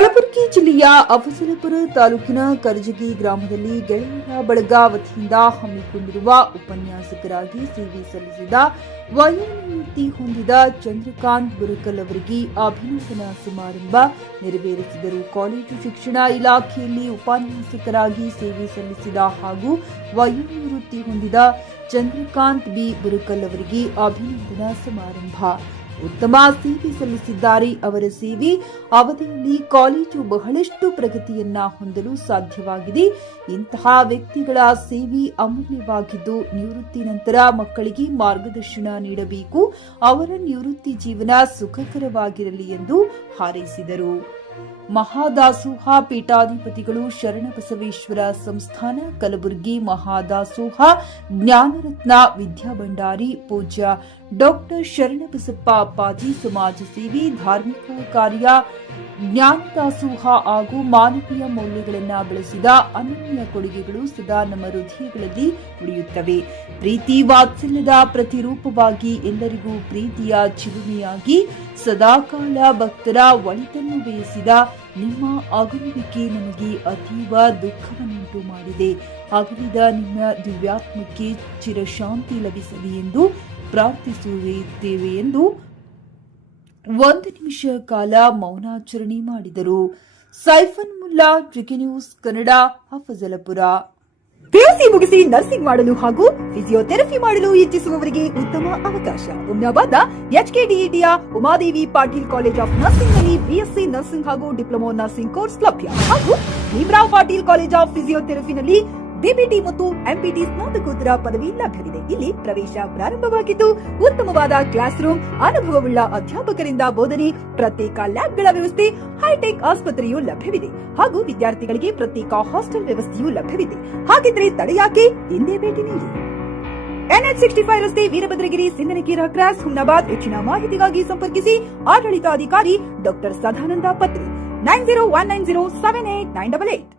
ಕಲಬುರಗಿ ಜಿಲ್ಲೆಯ ಅಫಜಲಪುರ ತಾಲೂಕಿನ ಕರಜಗಿ ಗ್ರಾಮದಲ್ಲಿ ಗೆಳೆಯರ ಬಳಗ ವತಿಯಿಂದ ಹಮ್ಮಿಕೊಂಡಿರುವ ಉಪನ್ಯಾಸಕರಾಗಿ ಸೇವೆ ಸಲ್ಲಿಸಿದ ವಯೋನಿವೃತ್ತಿ ಹೊಂದಿದ ಚಂದ್ರಕಾಂತ್ ಬುರಕಲ್ ಅವರಿಗೆ ಅಭಿನಂದನಾ ಸಮಾರಂಭ ನೆರವೇರಿಸಿದರು. ಕಾಲೇಜು ಶಿಕ್ಷಣ ಇಲಾಖೆಯಲ್ಲಿ ಉಪನ್ಯಾಸಕರಾಗಿ ಸೇವೆ ಸಲ್ಲಿಸಿದ ಹಾಗೂ ವಯೋನಿವೃತ್ತಿ ಹೊಂದಿದ ಚಂದ್ರಕಾಂತ್ ಬಿ ಬುರಕಲ್ ಅವರಿಗೆ ಅಭಿನಂದನಾ ಸಮಾರಂಭ. ಉತ್ತಮ ಸೇವೆ ಸಲ್ಲಿಸಿದ್ದಾರೆ. ಅವರ ಸೇವೆ ಅವಧಿಯಲ್ಲಿ ಕಾಲೇಜು ಬಹಳಷ್ಟು ಪ್ರಗತಿಯನ್ನ ಹೊಂದಲು ಸಾಧ್ಯವಾಗಿದೆ. ಇಂತಹ ವ್ಯಕ್ತಿಗಳ ಸೇವೆ ಅಮೂಲ್ಯವಾಗಿದ್ದು, ನಿವೃತ್ತಿ ನಂತರ ಮಕ್ಕಳಿಗೆ ಮಾರ್ಗದರ್ಶನ ನೀಡಬೇಕು. ಅವರ ನಿವೃತ್ತಿ ಜೀವನ ಸುಖಕರವಾಗಿರಲಿ ಎಂದು ಹಾರೈಸಿದರು. ಮಹಾದಾಸೋಹ ಪೀಠಾಧಿಪತಿಗಳು ಶರಣಬಸವೇಶ್ವರ ಸಂಸ್ಥಾನ ಕಲಬುರಗಿ, ಮಹಾದಾಸೋಹ ಜ್ಞಾನರತ್ನ ವಿದ್ಯಾಭಂಡಾರಿ ಪೂಜ್ಯ ಡಾಕ್ಟರ್ ಶರಣಬಸಪ್ಪ ಅಪ್ಪಾಜಿ ಸಮಾಜ ಸೇವೆ, ಧಾರ್ಮಿಕ ಕಾರ್ಯ, ಜ್ಞಾನದಾಸೋಹ ಹಾಗೂ ಮಾನವೀಯ ಮೌಲ್ಯಗಳನ್ನು ಬೆಳೆಸಿದ ಅನನ್ಯ ಕೊಡುಗೆಗಳು ಸದಾ ನಮ್ಮ ಹೃದಯಗಳಲ್ಲಿ ಉಳಿಯುತ್ತವೆ. ಪ್ರೀತಿ ವಾತ್ಸಲ್ಯದ ಪ್ರತಿರೂಪವಾಗಿ ಎಲ್ಲರಿಗೂ ಪ್ರೀತಿಯ ಚಿಲುಮೆಯಾಗಿ ಸದಾಕಾಲ ಭಕ್ತರ ಒಳಿತನ್ನು ಬಯಸಿದ ನಿಮ್ಮ ಅಗಲುವಿಕೆ ನಮಗೆ ಅತೀವ ದುಃಖವನ್ನುಂಟು ಮಾಡಿದೆ. ಅಗಲಿದ ನಿಮ್ಮ ದಿವ್ಯಾತ್ಮಕ್ಕೆ ಚಿರಶಾಂತಿ ಲಭಿಸಲಿ ಎಂದು ಪ್ರಾರ್ಥಿಸುತ್ತೇವೆ ಎಂದು 1 ನಿಮಿಷ ಕಾಲ ಮೌನಾಚರಣೆ ಮಾಡಿದರು. Saifan Mulla, GK news Kannada, Afzalpur. PUC ಮುಗಿಸಿ ನರ್ಸಿಂಗ್ ಮಾಡಲು ಹಾಗೂ ಫಿಸಿಯೋಥೆರಪಿ ಮಾಡಲು ಇಚ್ಛಿಸುವವರಿಗೆ ಉತ್ತಮ ಅವಕಾಶ. ಹುಮ್ನಾಬಾದ್ನ ಎಚ್ಕೆಡಿಇಟಿಯ Umadevi Patil college of nursing ನಲ್ಲಿ ಬಿಎಸ್ಸಿ ನರ್ಸಿಂಗ್ ಹಾಗೂ ಡಿಪ್ಲೊಮಾ ನರ್ಸಿಂಗ್ ಕೋರ್ಸ್ ಲಭ್ಯ ಹಾಗೂ ಭೀಮರಾವ್ ಪಾಟೀಲ್ ಕಾಲೇಜ್ ಆಫ್ ಫಿಸಿಯೋಥೆರಪಿನಲ್ಲಿ ಬಿಪಿಟಿ ಮತ್ತು ಎಂಪಿಟಿ ಸ್ನಾತಕೋತ್ತರ ಪದವಿ ಲಭ್ಯವಿದೆ. ಇಲ್ಲಿ ಪ್ರವೇಶ ಪ್ರಾರಂಭವಾಗಿದ್ದು, ಉತ್ತಮವಾದ ಕ್ಲಾಸ್ ರೂಮ್, ಅನುಭವವುಳ್ಳ ಅಧ್ಯಾಪಕರಿಂದ ಬೋಧನೆ, ಪ್ರತ್ಯೇಕ ಲ್ಯಾಬ್ಗಳ ವ್ಯವಸ್ಥೆ, ಹೈಟೆಕ್ ಆಸ್ಪತ್ರೆಯೂ ಲಭ್ಯವಿದೆ ಹಾಗೂ ವಿದ್ಯಾರ್ಥಿಗಳಿಗೆ ಪ್ರತ್ಯೇಕ ಹಾಸ್ಟೆಲ್ ವ್ಯವಸ್ಥೆಯೂ ಲಭ್ಯವಿದೆ. ಹಾಗಿದ್ರೆ ತಡೆಯಾಕೆ, ಹಿಂದೆ ಭೇಟಿ ನೀಡಿ. NH 65 ರಸ್ತೆ, ವೀರಭದ್ರಗಿರಿ, ಸಿಂದನಕೀರ ಕ್ರಾಸ್, ಹುಮ್ನಾಬಾದ್. ಹೆಚ್ಚಿನ ಮಾಹಿತಿಗಾಗಿ ಸಂಪರ್ಕಿಸಿ ಆಡಳಿತಾಧಿಕಾರಿ ಡಾಕ್ಟರ್ ಸದಾನಂದ ಪತ್ರಿ 9019078988.